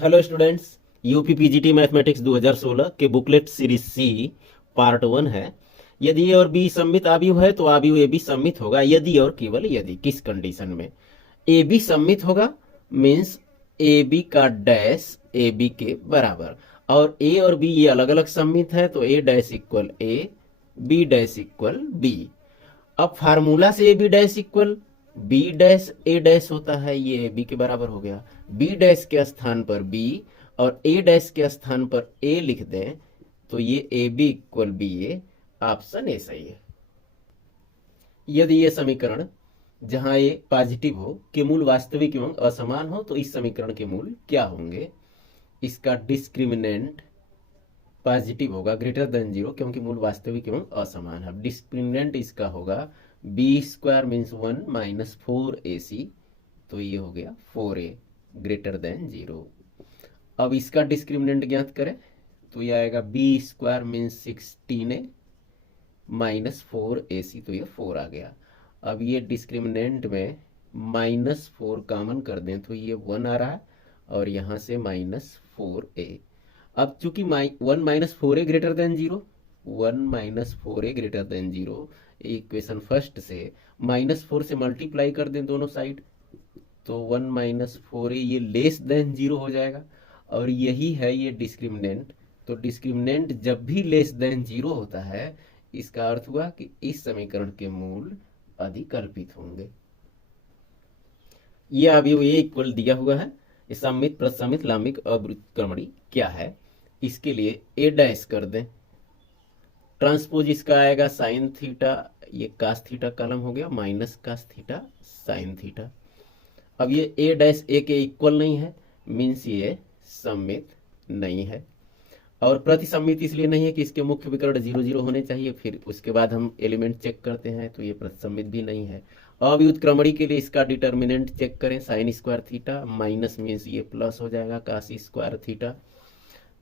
Hello students, UP PGT mathematics 2016 के booklet series C part 1 है। यदि ए और बी सममित आव्यूह है तो आव्यूह ए बी सममित होगा यदि और केवल यदि। किस कंडीशन में ए बी सममित होगा? मीन्स ए बी का डैश ए बी के बराबर, और ए और बी ये अलग अलग सममित है तो A dash equal A, B dash equal B. अब फार्मूला से A B dash equal B dash A dash होता है, ये ए बी के बराबर हो गया। बी डैश के स्थान पर बी और ए डैश के स्थान पर ए लिख दें तो ये A B equal B A, option A सही है। यदि ये समीकरण जहां ए पॉजिटिव हो के मूल वास्तविक एवं असमान हो तो इस समीकरण के मूल क्या होंगे? इसका डिस्क्रिमिनेंट पॉजिटिव होगा ग्रेटर देन 0 क्योंकि मूल वास्तविक एवं असमान है। डिस्क्रिमिनेंट इसका होगा B square means 1 minus 4ac, तो ये हो गया 4a ग्रेटर देन 0। अब इसका डिस्क्रिमिनेंट ज्ञात करें तो ये आएगा B square means 16a minus 4ac, तो ये 4 आ गया। अब ये डिस्क्रिमिनेंट में -4 कॉमन कर दें तो ये 1 आ रहा है और यहाँ से -4a। अब चूंकि 1 minus 4a greater than 0, 1 minus 4a greater than 0, equation first से -4 से मल्टीप्लाई कर दें दोनों साइड तो 1 माइनस 4a ये लेस देन 0 हो जाएगा, और यही है ये डिस्क्रिमिनेंट। तो डिस्क्रिमिनेंट जब भी लेस देन 0 होता है इसका अर्थ हुआ कि इस समीकरण के मूल अधिकल्पित होंगे। यह अवयव ए इक्वल दिया हुआ है। सममित प्रसमित लांबिक अवृत्तक्रमणी क्या है? इसके लिए ए डैश कर दें, ट्रांसपोज इसका आएगा साइन थीटा, ये कास थीटा कॉलम हो गया minus cos theta sine theta. अब ये ए डैश ए के इक्वल नहीं है, मीन्स ये सममित नहीं है। और प्रतिसम्मित इसलिए नहीं है कि इसके मुख्य विकर्ण 0 0 होने चाहिए, फिर उसके बाद हम एलिमेंट चेक करते हैं तो ये प्रतिसम्मित भी नहीं है। अव्युत्क्रमणी के लिए इसका डिटर्मिनेंट चेक करें, sine square theta minus means ये प्लस हो जाएगा कास स्क्वायर थीटा,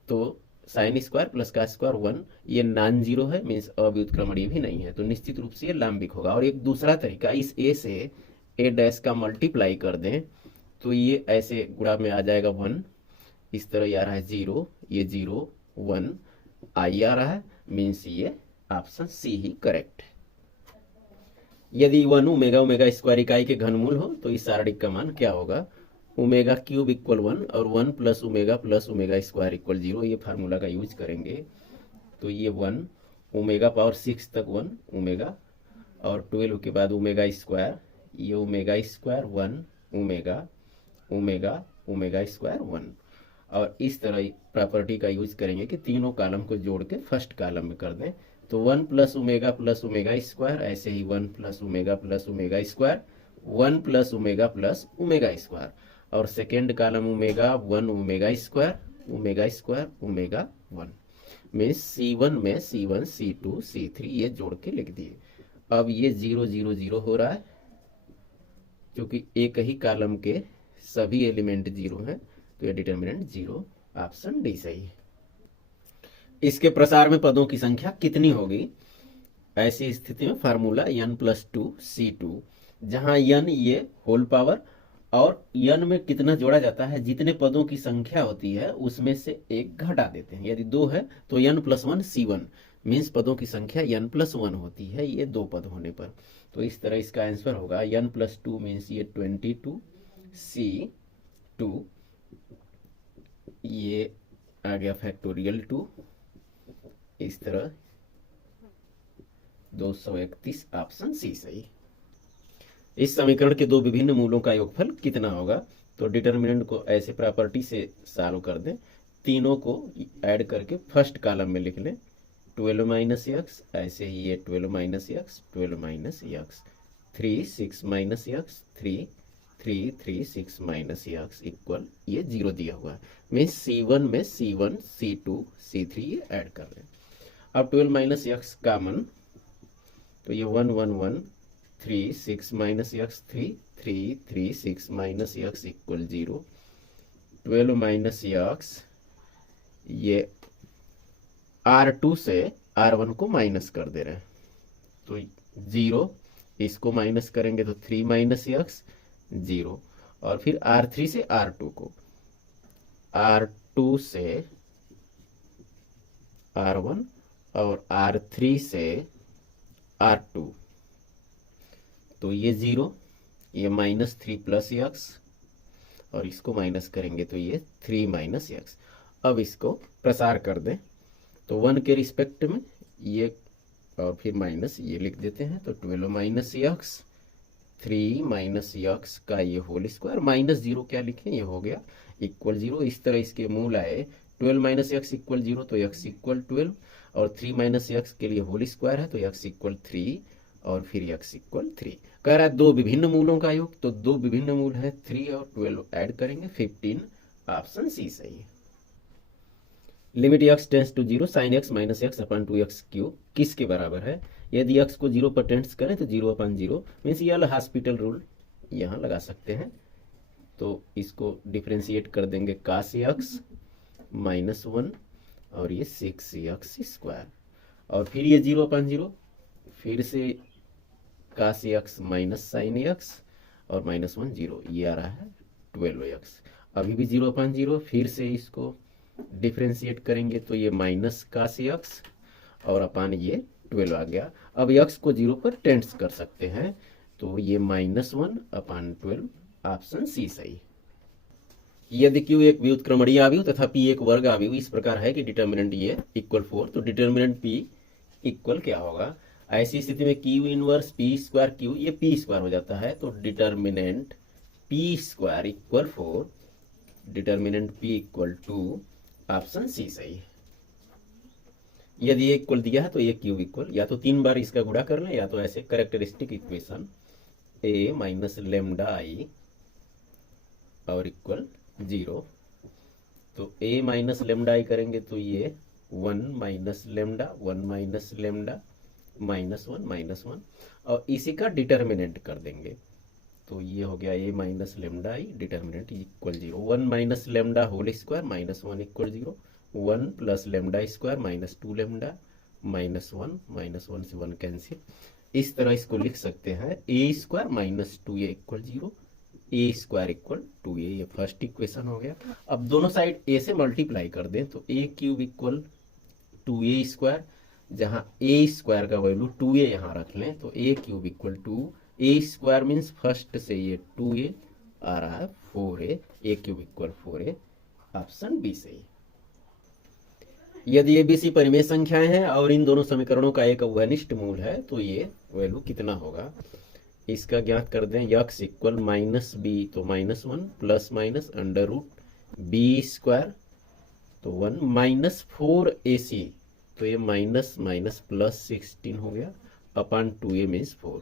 तो साइन स्क्वायर प्लस का स्क्वायर 1, ये नॉन जीरो है मीन्स अव्युत्क्रमणीय भी नहीं है, तो निश्चित रूप से ये लांबिक होगा। और एक दूसरा तरीका, इस ए से ए डैश का मल्टीप्लाई कर दें तो ये ऐसे गुणा में आ जाएगा 1, इस तरह ये आ रहा है 0, ये 0 1 आई आ रहा है, मीन्स ये ऑप्शन सी ही करेक्ट है। यदि 1 ओमेगा ओमेगा स्क्वायर इकाई के घनमूल हो तो इस सारणिक का मान क्या होगा? ओमेगा क्यूब इक्वल 1 और 1 प्लस ओमेगा स्क्वायर इक्वल 0, ये फार्मूला का यूज करेंगे तो ये 1 ओमेगा पावर 6 तक 1 ओमेगा और 12 के बाद ओमेगा स्क्वायर, ये omega square 1 omega omega omega square 1, और इस तरह प्रॉपर्टी का यूज करेंगे कि तीनों कॉलम को जोड़ के फर्स्ट कॉलम में कर दें तो 1 प्लस ओमेगा स्क्वायर, ऐसे ही 1 plus omega square, 1 plus omega square, और second column omega 1 omega square omega 1, means C1 में C1 C2 C3 ये जोड़ के लिख दिए। अब ये 0 0 0 हो रहा है क्योंकि एक ही कॉलम के सभी एलिमेंट 0 हैं तो ये डिटर्मिनेंट 0, ऑप्शन डी सही है। इसके प्रसार में पदों की संख्या कितनी होगी? ऐसी स्थिति में फार्मूला n+2c2, जहां n ये होल पावर, और n में कितना जोड़ा जाता है? जितने पदों की संख्या होती है उसमें से एक घटा देते हैं। यदि 2 है तो n+1 c1, मीन्स पदों की संख्या n+1 होती है ये 2 पद होने पर। तो इस तरह इसका आंसर होगा n+2 मीन्स ये 22 c2, ये आ गया फैक्टोरियल 2, इस तरह 231, ऑप्शन सी सही। इस समीकरण के दो विभिन्न मूलों का योगफल कितना होगा? तो डिटर्मिनेंट को ऐसे प्रॉपर्टी से सॉल्व कर दें, तीनों को ऐड करके फर्स्ट कॉलम में लिख लें 12 माइनस एक्स, ऐसे ही ये 12 minus x 12 minus x, 3 6 minus x 3 3 3 6 minus x equal ये 0 दिया हुआ है, मीन्स C1 में C1 C2 C3 ये ऐड कर रहे हैं। अब 12 माइनस एक्स कॉमन तो ये 1 1 1 3 6 minus x 3 3 3 6 minus x equal 0, 12 minus x, ये R2 से R1 को माइनस कर दे रहे हैं तो 0, इसको माइनस करेंगे तो 3 माइनस एक्स 0, और फिर R3 से R2 को R2 से R1 और R3 से R2, तो ये 0, ये -3 प्लस एक्स, और इसको माइनस करेंगे तो ये 3 माइनस एक्स। अब इसको प्रसार कर दें तो 1 के रिस्पेक्ट में ये और फिर माइनस ये लिख देते हैं, तो 12 माइनस एक्स 3 माइनस एक्स का ये होल स्क्वायर, -0 क्या लिखें, ये हो गया इक्वल 0। इस तरह इसके मूल आए 12 माइनस एक्स इक्वल 0, तो एक्स इक्वल 12, और 3 माइनस एक्स के लिए होल स्क्वायर है तो एक्स इक्वल 3, और फिर एक्स इक्वल 3। कह रहा है दो विभिन्न मूलों का योग, तो दो विभिन्न मूल है 3 और 12 ऐड करेंगे 15, ऑप्शन सी सही है। Limit x tends to 0 sine x minus x upon 2x cube किसके बराबर है? यदि x को 0 पर टेंस करें तो 0 अपन 0 मीन्स ये हॉस्पिटल रूल यहाँ लगा सकते हैं। तो इसको डिफ्रेंशिएट कर देंगे cos x -1 और ये 6x स्क्वायर, और फिर ये 0 अपन 0, फिर से cos x minus sine x और -1 0, ये आ रहा है 12x। अभी भी 0 अपन 0, फिर से इसको डिफ्रेंशिएट करेंगे तो ये माइनस cos x और अपान ये 12 आ गया। अब x को 0 पर टेंस कर सकते हैं, तो ये -1 अपान 12, ऑप्शन सी सही। यदि Q एक व्युत्क्रमणीय आव्यूह तथा P एक वर्ग आव्यूह इस प्रकार है कि डिटर्मिनेंट ये इक्वल 4, तो डिटर्मिनेंट P इक्वल क्या होगा? ऐसी स्थिति में Q inverse P square Q ये P स्क्वायर हो जाता है, तो determinant P square equal 4, determinant P equal 2, option C सही है। यदि ये इक्वल दिया है तो ये क्यूब इक्वल, या तो 3 बार इसका गुणा कर लें, या तो ऐसे characteristic equation a minus lambda आई और इक्वल 0, तो a माइनस लेमडा आई करेंगे तो ये 1 माइनस लेमडा, 1 माइनस लेमडा -1 और इसी का डिटर्मिनेंट कर देंगे, तो ये हो गया a minus lambda I, determinant equal 0, 1 minus lambda whole square -1 equal 0, 1 plus lambda square -2 lambda -1 से 1 कैंसिल। इस तरह इसको लिख सकते हैं a square -2a equal 0, a square equal 2a, ये फर्स्ट इक्वेशन हो गया। अब दोनों साइड a से मल्टीप्लाई कर दें तो a cube equal 2a square, जहाँ a स्क्वायर का वैल्यू 2a यहाँ रख लें तो a cube equal 2, a square means first से ये 2a आ रहा है 4a, a cube equal 4a, option B सही। यदि ABC परिमेय संख्याएं हैं और इन दोनों समीकरणों का एक अवनिष्ठ मूल है तो ये वैल्यू कितना होगा? इसका ज्ञात कर दें, x इक्वल -b तो -1 plus minus under root b square तो 1 -4ac, तो ये माइनस माइनस प्लस 16 हो गया अपान 2a मीन्स 4।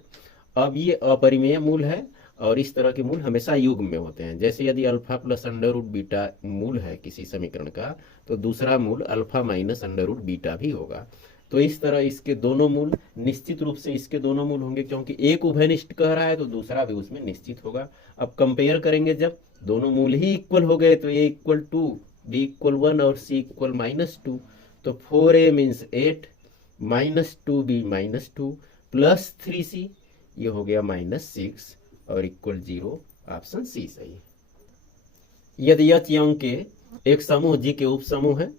अब ये अपरिमेय मूल है और इस तरह के मूल हमेशा युग्म में होते हैं। जैसे यदि alpha plus under root beta मूल है किसी समीकरण का, तो दूसरा मूल alpha minus under root beta भी होगा। तो इस तरह इसके दोनों मूल निश्चित रूप से इसके दोनों मूल होंगे, क्योंकि एक उभयनिष्ठ कह रहा है तो दूसरा भी उसमें निश्चित होगा। अब कंपेयर करेंगे, जब दोनों मूल ही इक्वल हो गए तो a इक्वल 2, b इक्वल 1 और c इक्वल -2, तो 4a means 8 -2b -2 plus 3c, ये हो गया -6 और इक्वल 0, ऑप्शन सी सही है। यदि h अंक के एक समूह G के उप समूह है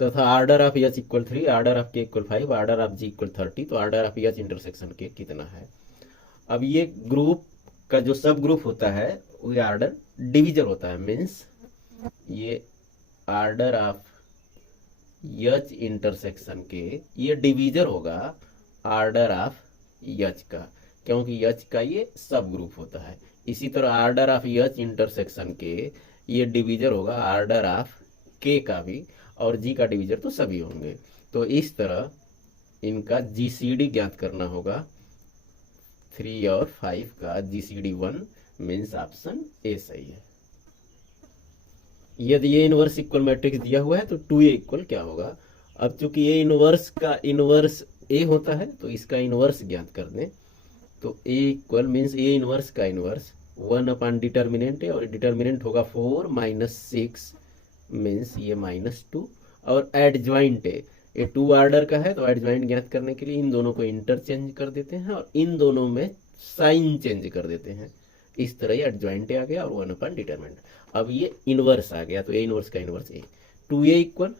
तथा order of h equal 3, order of k equal 5, order of G equal 30, तो order of h intersection k कितना है? अब ये ग्रुप का जो सब ग्रुप होता है वो आर्डर डिविजर होता है, मीन्स ये आर्डर ऑफ h इंटरसेक्शन के ये डिविजर होगा आर्डर ऑफ h का, क्योंकि h का ये सब ग्रुप होता है। इसी तरह आर्डर ऑफ h इंटरसेक्शन के ये डिविजर होगा आर्डर ऑफ k का भी, और g का डिविजर तो सभी होंगे। तो इस तरह इनका GCD ज्ञात करना होगा, 3 और 5 का GCD 1 मीन्स ऑप्शन ए सही है। यदि ये इनवर्स इक्वल मैट्रिक्स दिया हुआ है तो 2a इक्वल क्या होगा? अब चूंकि ये इनवर्स का इनवर्स a होता है तो इसका इनवर्स ज्ञात कर दें, तो a equal means a inverse का इनवर्स 1 अपान डिटर्मिनेंट है, और डिटर्मिनेंट होगा 4 -6 मीन्स ये -2, और एडजॉइंट है, ये 2 आर्डर का है तो एडजॉइंट ज्ञात करने के लिए इन दोनों को इंटरचेंज कर देते हैं और इन दोनों में साइन चेंज कर देते हैं। इस तरह ये एडजॉइंट आ गया और 1 डिटरमिनेंट। अब ये इनवर्स आ गया, तो ए इनवर्स का इनवर्स ए। 2a इक्वल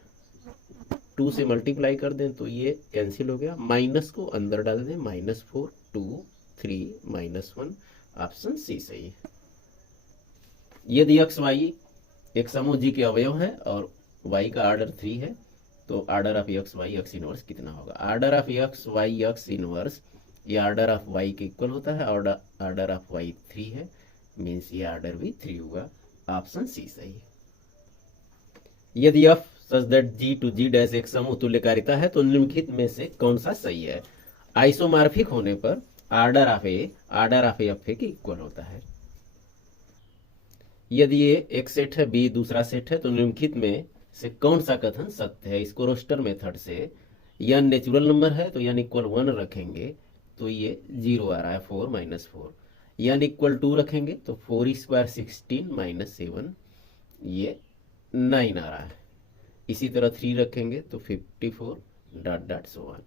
2 से मल्टीप्लाई कर दें तो ये कैंसिल हो गया, माइनस को अंदर डाल दें, -4 2 3 -1, ऑप्शन सी सही है। यदि एक्स वाई एक समूह जी के अवयव है और y का ऑर्डर 3 है तो order of x y x inverse कितना होगा? Order of x y x inverse ये ऑर्डर ऑफ y के इक्वल होता है, ऑर्डर ऑफ y 3 है, मीन्स ये ऑर्डर भी 3 होगा, ऑप्शन सी सही है। यदि f such that g to g dash एक समूह तुल्यकारिता है तो निम्नलिखित में से कौन सा सही है? आइसोमॉर्फिक होने पर order of A order of F के इक्वल होता है। यदि ये एक सेट है, बी दूसरा सेट है, तो निम्नलिखित में से कौन सा कथन सत्य है? इसको रोस्टर मेथड से यन नेचुरल नंबर है तो यन इक्वल 1 रखेंगे तो ये 0 आ रहा है, 4 -4। यन इक्वल 2 रखेंगे तो 4 स्क्वायर 16 -7 ये 9 आ रहा है। इसी तरह 3 रखेंगे तो 54 ... सो ऑन।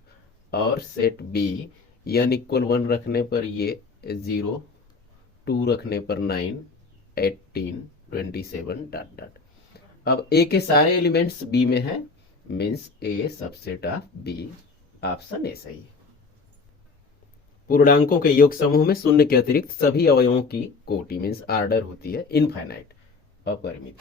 और सेट बी यन इक्वल 1 रखने पर ये 0, 2 रखने पर 9 18 27 ... अब ए के सारे एलिमेंट्स बी में हैं, means A subset of B, option A सही है। पूर्णांकों के योग समूह में शून्य के अतिरिक्त सभी अवयवों की कोटि मीन्स ऑर्डर होती है इनफाइनाइट, अपरिमित।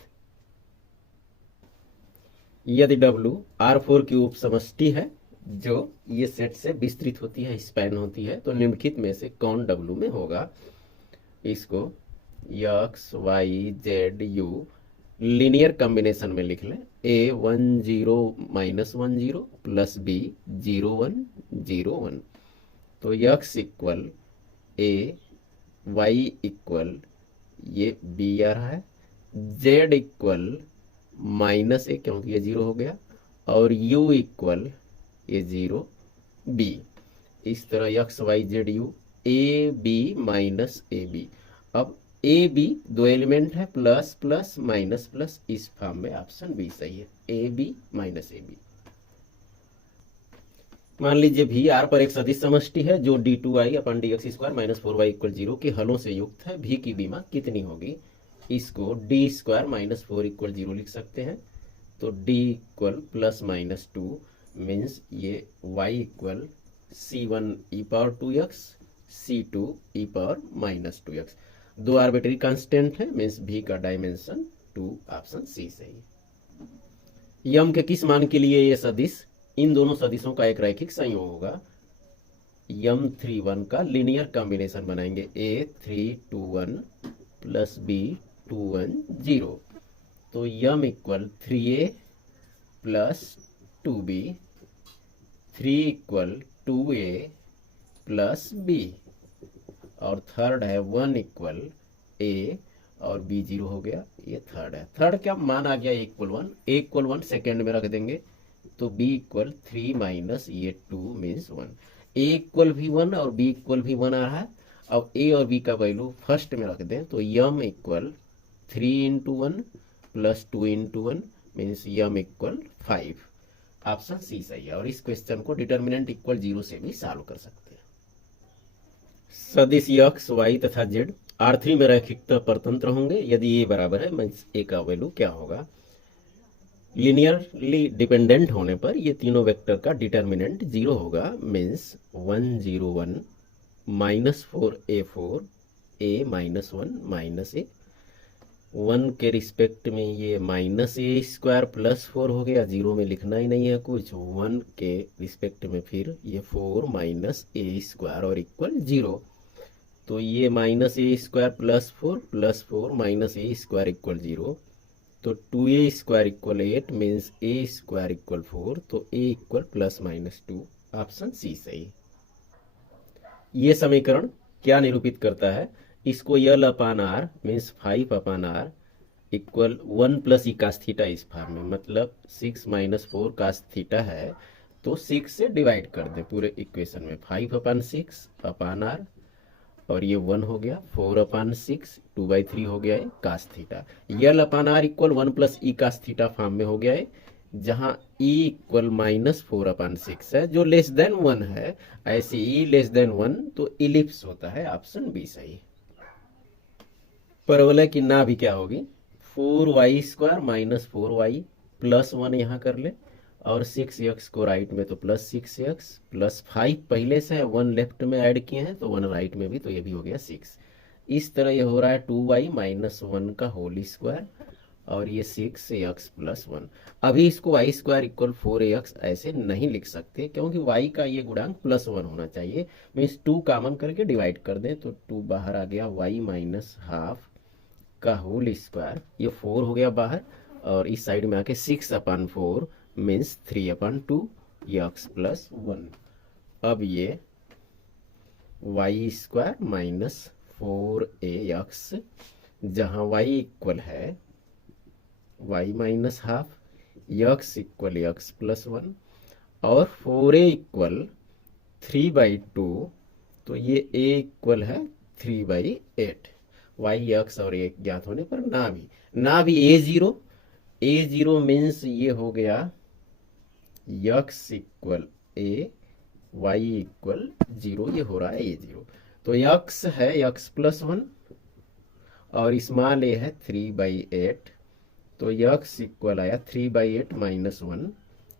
यदि W R4 की उप समष्टि है जो ये सेट से विस्तृत होती है, स्पैन होती है, तो निम्नलिखित में से कौन W में होगा? इसको x y z u linear combination में लिख लें, a 1 0 -1 0 प्लस b 0 1 0 1। तो x equal a, y equal ये b आ रहा है, z इक्वल -a क्योंकि ये 0 हो गया, और u इक्वल ये 0 b। इस तरह x y z u a b - ab। अब ए बी दो एलिमेंट है, प्लस प्लस माइनस प्लस, इस फॉर्म में ऑप्शन बी सही है, ए बी -ए बी। मान लीजिए भी आर पर एक सदिश समष्टि है जो d2i अपन dx स्क्वायर -4y = 0 के हलों से युक्त है। भी की बीमा कितनी होगी? इसको d स्क्वायर -4 = 0 लिख सकते हैं, तो d इक्वल +-2 मीन्स ये y इक्वल c1e⁻2x c2e⁻−2x। दो आर्बिट्री कांस्टेंट है, मीन्स भी का डायमेंशन 2, ऑप्शन सी सही है। यम के किस मान के लिए ये सदिश इन दोनों सदिशों का एक रैखिक संयोग होगा? यम 3 1 का लीनियर कॉम्बिनेशन बनाएंगे, a 3 2 1 प्लस b 2 1 0। तो यम equal 3a plus 2b, 3 equal 2a plus b, और थर्ड है 1 इक्वल a और b 0 हो गया, ये थर्ड है। थर्ड क्या मान आ गया? a इक्वल 1 सेकेंड में रख देंगे तो b इक्वल 3 माइनस ये 2 मीन्स 1। a इक्वल भी 1 और b इक्वल भी 1 आ रहा है। अब a और b का वैल्यू फर्स्ट में रख दें तो यम इक्वल 3 × 1 प्लस 2 × 1 मीन्स यम इक्वल 5, ऑप्शन सी सही है। और इस क्वेश्चन को डिटर्मिनेंट इक्वल 0 से भी सॉल्व कर सकते हैं। सदिश x y तथा z R3 में रैखिकता परतंत्र होंगे यदि ये बराबर है, मीन्स ए का वैल्यू क्या होगा? लीनियरली डिपेंडेंट होने पर ये तीनों वेक्टर का डिटर्मिनेंट 0 होगा, मीन्स 1 0 1 -4a4 a -1 -a। 1 के रिस्पेक्ट में ये -a² प्लस 4 हो गया, 0 में लिखना ही नहीं है कुछ। 1 के रिस्पेक्ट में फिर ये 4 -a² और इक्वल 0। तो ये -a² plus 4 plus 4 -a² equal 0। तो 2a² equal 8 means a² equal 4, तो a इक्वल +-2, ऑप्शन सी सही। ये समीकरण क्या निरूपित करता है? इसको L/R means 5/R equal 1 + e cos theta इस फॉर्म में, मतलब 6 - 4 cos थीटा है तो 6 से डिवाइड कर दें पूरे इक्वेशन में, 5/6/R और ये 1 हो गया, 4/6 2/3 हो गया है cos theta. L/R equal 1 + e cos theta form में हो गया है, जहां e इक्वल -4/6 है जो लेस देन 1 है। ऐसे e लेस देन 1 तो इलिप्स होता है, ऑप्शन बी सही। परवलय की नाभि क्या होगी, 4y² माइनस 4y प्लस 1 यहाँ कर ले, और 6x को राइट में तो प्लस 6x प्लस 5 पहले से है, 1 लेफ्ट में ऐड किए हैं तो 1 राइट में भी, तो ये भी हो गया 6। इस तरह ये हो रहा है 2y माइनस 1 का होल स्क्वायर, और ये 6x प्लस 1। अभी इसको y² इक्वल 4ax ऐसे नहीं लिख सकते, क्योंकि y का ये गुणांक प्लस 1 होना चाहिए। मीन्स 2 कॉमन करके डिवाइड कर दें तो 2 बाहर आ गया, y माइनस हाफ का होल स्क्वायर, ये 4 हो गया बाहर, और इस साइड में आके 6/4 मीन्स 3/2 x प्लस 1। अब ये y² माइनस 4ax, जहाँ y इक्वल है y minus half, x equal x plus 1, और 4a इक्वल 3/2, तो ये a इक्वल है 3/8। y x और a ज्ञात होने पर ना भी a0 मीन्स ये हो गया x equal a, y equal 0, ये हो रहा है a0। तो x है x प्लस 1 और स्मॉल a है 3/8, तो x इक्वल आया 3/8 माइनस 1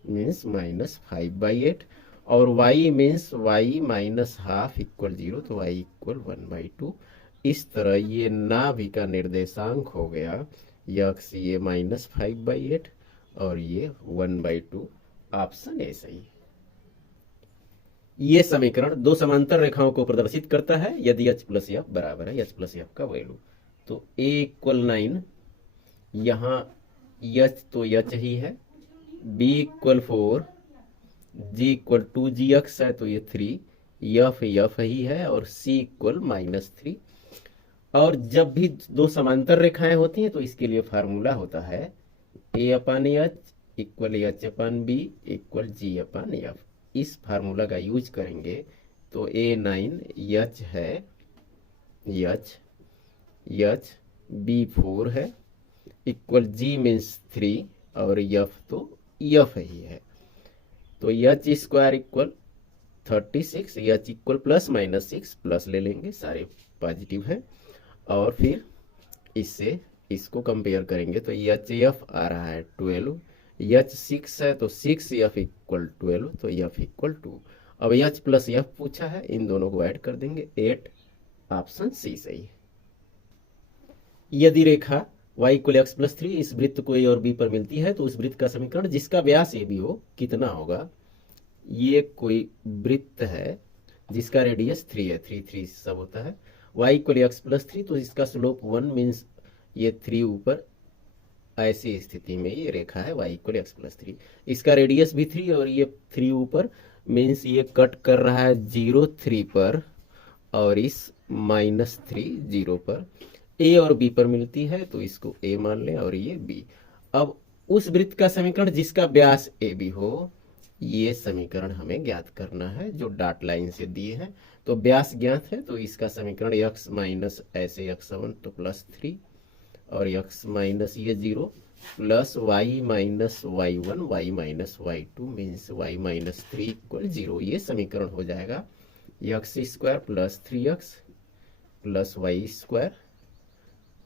मीन्स माइनस 5/8, और y means y minus half equal 0, तो y इक्वल 1/2। इस तरह ये नाभि का निर्देशांक हो गया x, ये माइनस 5/8 और ये 1/2। ऑप्शन ए सही। ये समीकरण दो समांतर रेखाओं को प्रदर्शित करता है यदि h प्लस f बराबर है h प्लस f का वैल्यू। तो a इक्वल 9, यहाँ h तो h ही है, b equal 4, g equal 2gx है तो ये 3, f ही है, और c इक्वल -3। और जब भी दो समांतर रेखाएं होती हैं तो इसके लिए फार्मूला होता है a/h equal h/b equal g/f। इस फार्मूला का यूज करेंगे तो a9 h है, h b4 है इक्वल g मीन्स 3, और f तो f ही है, तो h² equal 36, h equal plus minus 6, plus ले लेंगे, सारे पॉजिटिव है, और फिर इससे इसको कंपेयर करेंगे तो HF आ रहा है 12, H 6 है तो 6F इक्वल 12, तो F इक्वल 2। अब H प्लस F पूछा है, इन दोनों को ऐड कर देंगे 8, ऑप्शन सी सही। यदि रेखा y इक्वल x प्लस 3 इस वृत्त को a और b पर मिलती है तो उस वृत्त का समीकरण जिसका व्यास a b हो कितना होगा। ये कोई वृत्त है जिसका रेडियस 3 है, 3 सब होता है, y इक्वल x प्लस 3, तो इसका स्लोप 1 मीन्स ये 3 ऊपर, ऐसी स्थिति में ये रेखा है y इक्वल x प्लस 3, इसका रेडियस भी 3 और ये 3 ऊपर, मीन्स ये कट कर रहा है 0 3 पर और इस -3 0 पर। a और b पर मिलती है तो इसको a मान लें और ये b। अब उस वृत्त का समीकरण जिसका व्यास ए बी हो, ये समीकरण हमें ज्ञात करना है जो डॉट लाइन से दिए हैं। तो व्यास ज्ञात है तो इसका समीकरण x माइनस ऐसे x1 तो प्लस 3, और x माइनस ये 0 plus y minus y1 y minus y2 means y minus 3 equal 0। ये समीकरण हो जाएगा x² plus 3x plus y²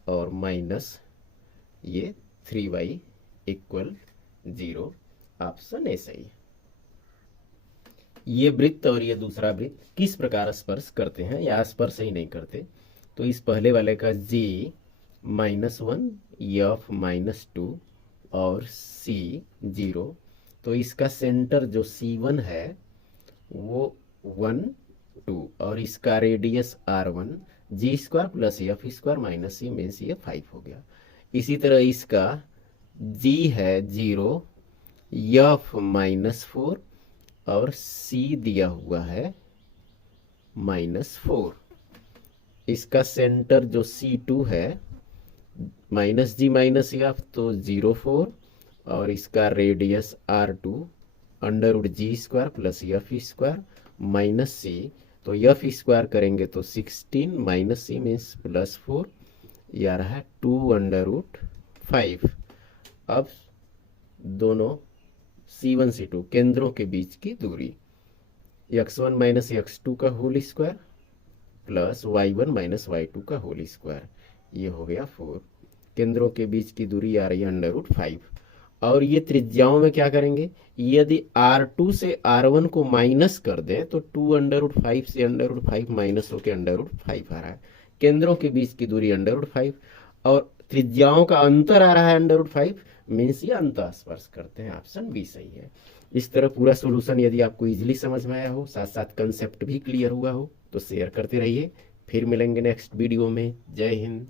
और माइनस ये 3y इक्वल 0। ऑप्शन ए सही। ये वृत्त और ये दूसरा वृत्त किस प्रकार स्पर्श करते हैं या स्पर्श ही नहीं करते। तो इस पहले वाले का g -1 f -2 और c 0, तो इसका सेंटर जो C1 है वो 1 2 और इसका radius R1, g² plus f² minus c means ये 5 हो गया। इसी तरह इसका g है 0 f -4 और c दिया हुआ है -4। इसका सेंटर जो C2 है -g माइनस f तो 0 4 और इसका radius R2 √g² plus f² minus c, तो f² करेंगे तो 16 माइनस c मीन्स प्लस 4, ये आ रहा है 2√5। अब दोनों C1 C2 केंद्रों के बीच की दूरी x1 माइनस x2 का whole square plus y1 minus y2 का होल स्क्वायर, ये हो गया 4। केंद्रों के बीच की दूरी आ रही है √5। और ये त्रिज्याओं में क्या करेंगे, यदि R2 से R1 को माइनस कर दें तो 2 √5 से √5 माइनस होकर √5 आ रहा है। केंद्रों के बीच की दूरी √5 और त्रिज्याओं का अंतर आ रहा है √5, मीन्स ये अंतःस्पर्श करते हैं। ऑप्शन बी सही है। इस तरह पूरा सोल्यूशन यदि आपको इजीली समझ में आया हो, साथ साथ कंसेप्ट भी क्लियर हुआ हो, तो शेयर करते रहिए। फिर मिलेंगे नेक्स्ट वीडियो में। जय हिंद।